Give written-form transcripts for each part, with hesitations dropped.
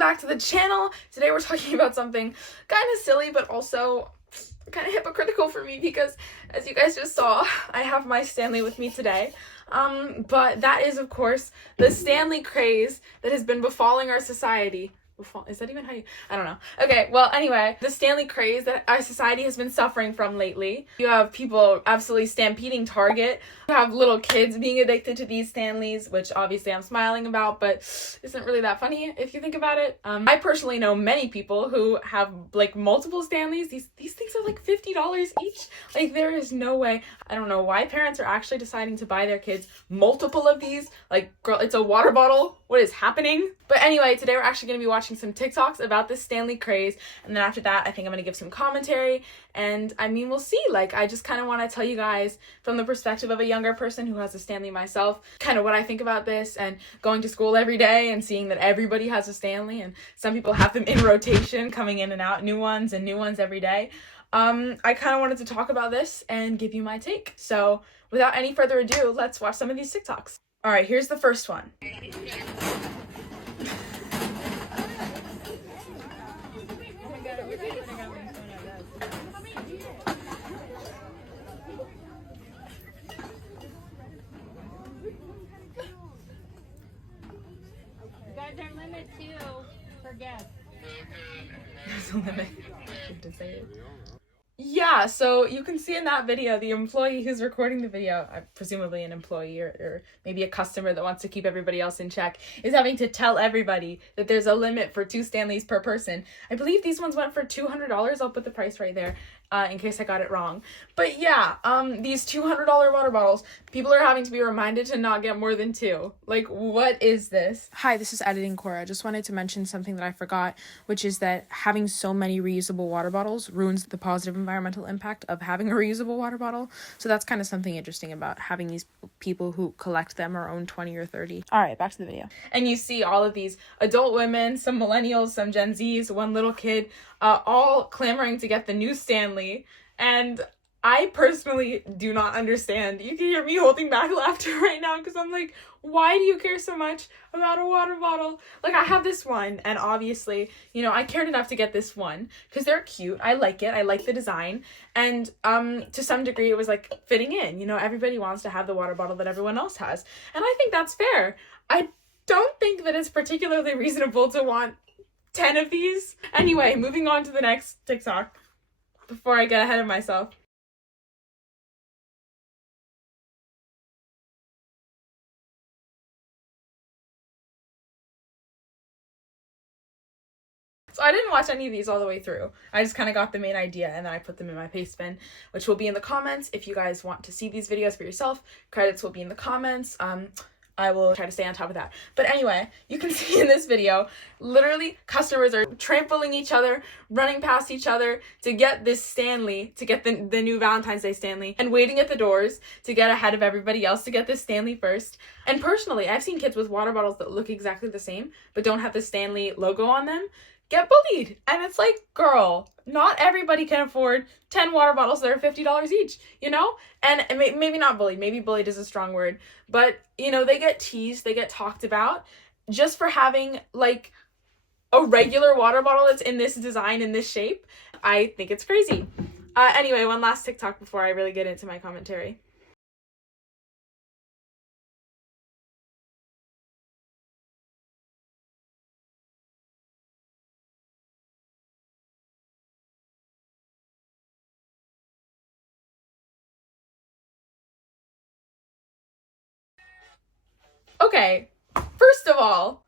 back to the channel. Today we're talking about something kind of silly but also kind of hypocritical for me because, as you guys just saw, I have my Stanley with me today. But that is, of course, the Stanley craze that has been befalling our society. Is that even how you... I don't know. Okay, well, anyway, the Stanley craze that our society has been suffering from lately. You have people absolutely stampeding Target. You have little kids being addicted to these Stanleys, which obviously I'm smiling about, but isn't really that funny if you think about it. I personally know many people who have, like, multiple Stanleys. These things are like $50 each. Like, there is no way. I don't know why parents are actually deciding to buy their kids multiple of these. Like, girl, it's a water bottle. What is happening? But anyway, today we're actually going to be watching some TikToks about this Stanley craze, and then after that I think I'm going to give some commentary, and I mean, we'll see. Like, I just kind of want to tell you guys from the perspective of a younger person who has a Stanley myself, kind of what I think about this, and going to school every day and seeing that everybody has a Stanley, and some people have them in rotation, coming in and out, new ones every day. I kind of wanted to talk about this and give you my take. So without any further ado, let's watch some of these TikToks. All right, here's the first one. There's a limit too for guests. There's a limit. I shouldn't say it. Yeah, so you can see in that video, the employee who's recording the video, presumably an employee or maybe a customer that wants to keep everybody else in check, is having to tell everybody that there's a limit for 2 Stanleys per person. I believe these ones went for $200. I'll put the price right there in case I got it wrong. But yeah, these $200 water bottles, people are having to be reminded to not get more than 2. Like, what is this? Hi, this is Editing Cora. Just wanted to mention something that I forgot, which is that having so many reusable water bottles ruins the positive environmental impact of having a reusable water bottle. So that's kind of something interesting about having these people who collect them or own 20 or 30. All right, back to the video. And you see all of these adult women, some millennials, some Gen Zs, one little kid, all clamoring to get the new Stanley. And I personally do not understand. You can hear me holding back laughter right now because I'm like, why do you care so much about a water bottle? Like, I have this one, and obviously, you know, I cared enough to get this one because they're cute. I like it. I like the design. And to some degree, it was like fitting in. You know, everybody wants to have the water bottle that everyone else has. And I think that's fair. I don't think that it's particularly reasonable to want 10 of these. Anyway, moving on to the next TikTok before I get ahead of myself. So I didn't watch any of these all the way through. I just kind of got the main idea and then I put them in my paste bin, which will be in the comments if you guys want to see these videos for yourself. Credits will be in the comments. I will try to stay on top of that. But anyway, you can see in this video, literally customers are trampling each other, running past each other to get this Stanley, to get the new Valentine's Day Stanley, and waiting at the doors to get ahead of everybody else to get this Stanley first. And personally, I've seen kids with water bottles that look exactly the same, but don't have the Stanley logo on them, get bullied. And it's like, girl, not everybody can afford 10 water bottles that are $50 each, you know? And maybe not bullied, maybe bullied is a strong word, but, you know, they get teased, they get talked about just for having, like, a regular water bottle that's in this design, in this shape. I think it's crazy. Anyway, one last TikTok before I really get into my commentary. Okay, first of all,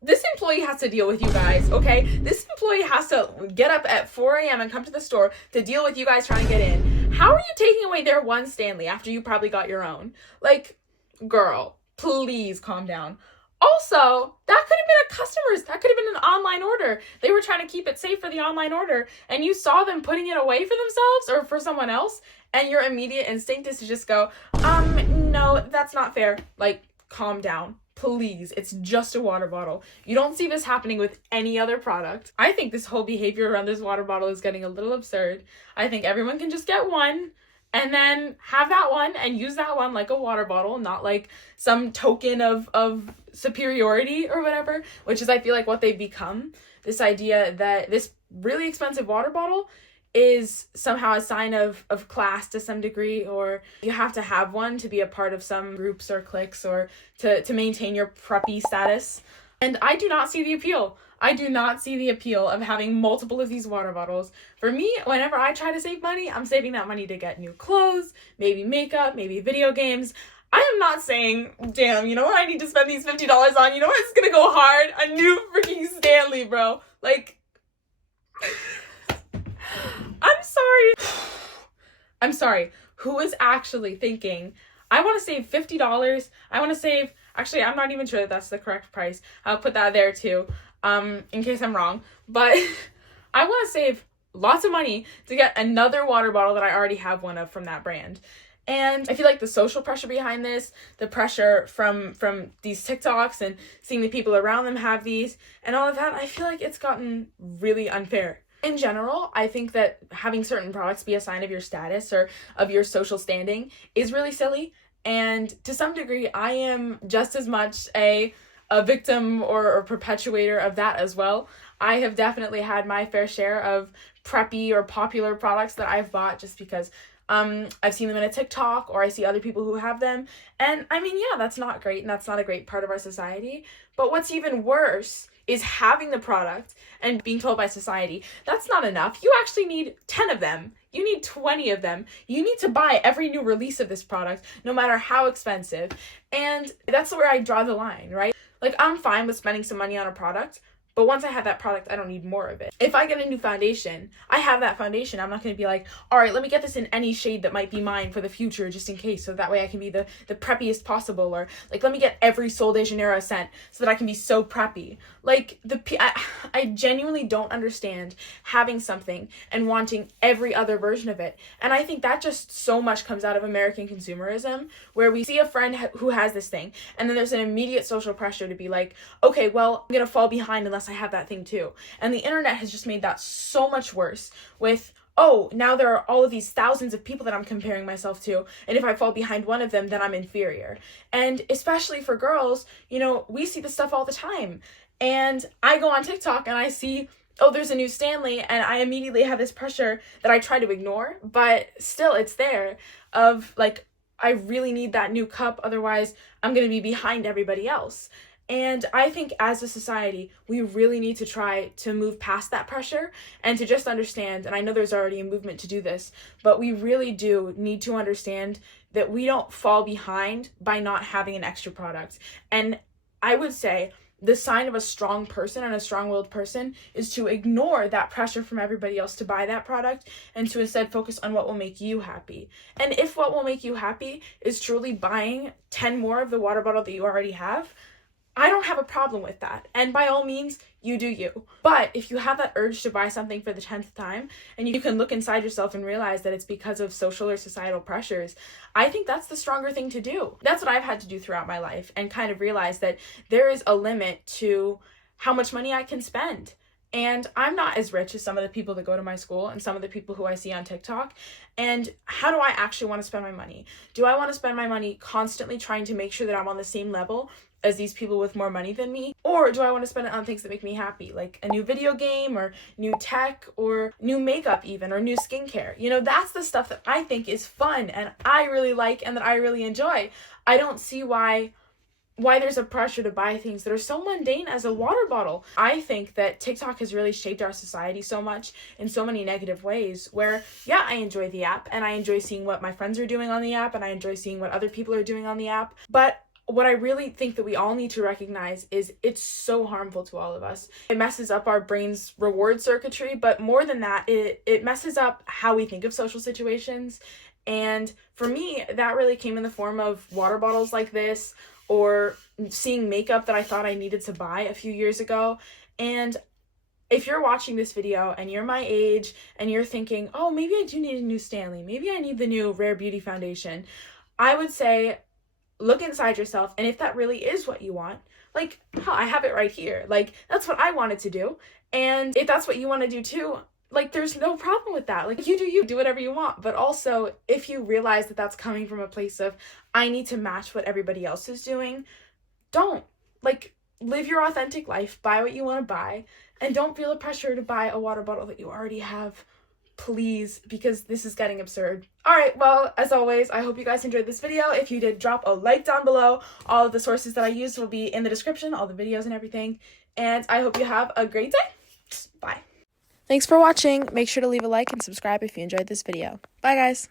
this employee has to deal with you guys, okay? This employee has to get up at 4 a.m. and come to the store to deal with you guys trying to get in. How are you taking away their one Stanley after you probably got your own? Like, girl, please calm down. Also, that could have been a customer's. That could have been an online order. They were trying to keep it safe for the online order, and you saw them putting it away for themselves or for someone else, and your immediate instinct is to just go, no, that's not fair. Like, calm down, please. It's just a water bottle. You don't see this happening with any other product. I think this whole behavior around this water bottle is getting a little absurd. I think everyone can just get one and then have that one and use that one like a water bottle, not like some token of superiority or whatever, which is, I feel like, what they've become. This idea that this really expensive water bottle is somehow a sign of class to some degree, or you have to have one to be a part of some groups or cliques, or to maintain your preppy status. And I do not see the appeal. I do not see the appeal of having multiple of these water bottles. For me, whenever I try to save money, I'm saving that money to get new clothes, maybe makeup, maybe video games. I am not saying, damn, you know what I need to spend these $50 on? You know what? It's gonna go hard? A new freaking Stanley, bro. Like, I'm sorry. Who is actually thinking, I want to save $50. I want to save, actually, I'm not even sure that that's the correct price. I'll put that there too, in case I'm wrong. But I want to save lots of money to get another water bottle that I already have one of from that brand. And I feel like the social pressure behind this, the pressure from these TikToks and seeing the people around them have these and all of that, I feel like it's gotten really unfair. In general, I think that having certain products be a sign of your status or of your social standing is really silly. And to some degree, I am just as much a victim or perpetuator of that as well. I have definitely had my fair share of preppy or popular products that I've bought just because I've seen them in a TikTok or I see other people who have them. And I mean, yeah, that's not great and that's not a great part of our society. But what's even worse is having the product and being told by society, that's not enough. You actually need 10 of them. You need 20 of them. You need to buy every new release of this product, no matter how expensive. And that's where I draw the line, right? Like, I'm fine with spending some money on a product, but once I have that product, I don't need more of it. If I get a new foundation, I have that foundation. I'm not going to be like, all right, let me get this in any shade that might be mine for the future, just in case, so that way I can be the preppiest possible. Or like, let me get every Sol de Janeiro scent so that I can be so preppy. Like, I genuinely don't understand having something and wanting every other version of it. And I think that just so much comes out of American consumerism, where we see a friend who has this thing, and then there's an immediate social pressure to be like, okay, well, I'm going to fall behind unless I have that thing too. And the internet has just made that so much worse with, oh, now there are all of these thousands of people that I'm comparing myself to, and if I fall behind one of them, then I'm inferior. And especially for girls, you know, we see this stuff all the time. And I go on TikTok and I see, oh, there's a new Stanley, and I immediately have this pressure that I try to ignore, but still it's there of like, I really need that new cup, otherwise I'm going to be behind everybody else. And I think as a society, we really need to try to move past that pressure and to just understand, and I know there's already a movement to do this, but we really do need to understand that we don't fall behind by not having an extra product. And I would say the sign of a strong person and a strong-willed person is to ignore that pressure from everybody else to buy that product and to instead focus on what will make you happy. And if what will make you happy is truly buying 10 more of the water bottle that you already have, I don't have a problem with that. And by all means, you do you. But if you have that urge to buy something for the 10th time, and you can look inside yourself and realize that it's because of social or societal pressures, I think that's the stronger thing to do. That's what I've had to do throughout my life, and kind of realize that there is a limit to how much money I can spend. And I'm not as rich as some of the people that go to my school and some of the people who I see on TikTok. And how do I actually want to spend my money? Do I want to spend my money constantly trying to make sure that I'm on the same level as these people with more money than me? Or do I want to spend it on things that make me happy, like a new video game or new tech or new makeup even, or new skincare? You know, that's the stuff that I think is fun and I really like and that I really enjoy. I don't see why there's a pressure to buy things that are so mundane as a water bottle. I think that TikTok has really shaped our society so much in so many negative ways where, yeah, I enjoy the app and I enjoy seeing what my friends are doing on the app and I enjoy seeing what other people are doing on the app. But what I really think that we all need to recognize is it's so harmful to all of us. It messes up our brain's reward circuitry, but more than that, it messes up how we think of social situations. And for me, that really came in the form of water bottles like this, or seeing makeup that I thought I needed to buy a few years ago. And if you're watching this video and you're my age and you're thinking, oh, maybe I do need a new Stanley, maybe I need the new Rare Beauty foundation, I would say, look inside yourself, and if that really is what you want, like, hell, I have it right here. Like, that's what I wanted to do. And if that's what you want to do too, like, there's no problem with that. Like, you do whatever you want. But also, if you realize that that's coming from a place of, I need to match what everybody else is doing, don't. Like, live your authentic life, buy what you want to buy, and don't feel the pressure to buy a water bottle that you already have. Please, because this is getting absurd. Alright, well, as always, I hope you guys enjoyed this video. If you did, drop a like down below. All of the sources that I used will be in the description, all the videos and everything. And I hope you have a great day. Bye. Thanks for watching. Make sure to leave a like and subscribe if you enjoyed this video. Bye, guys.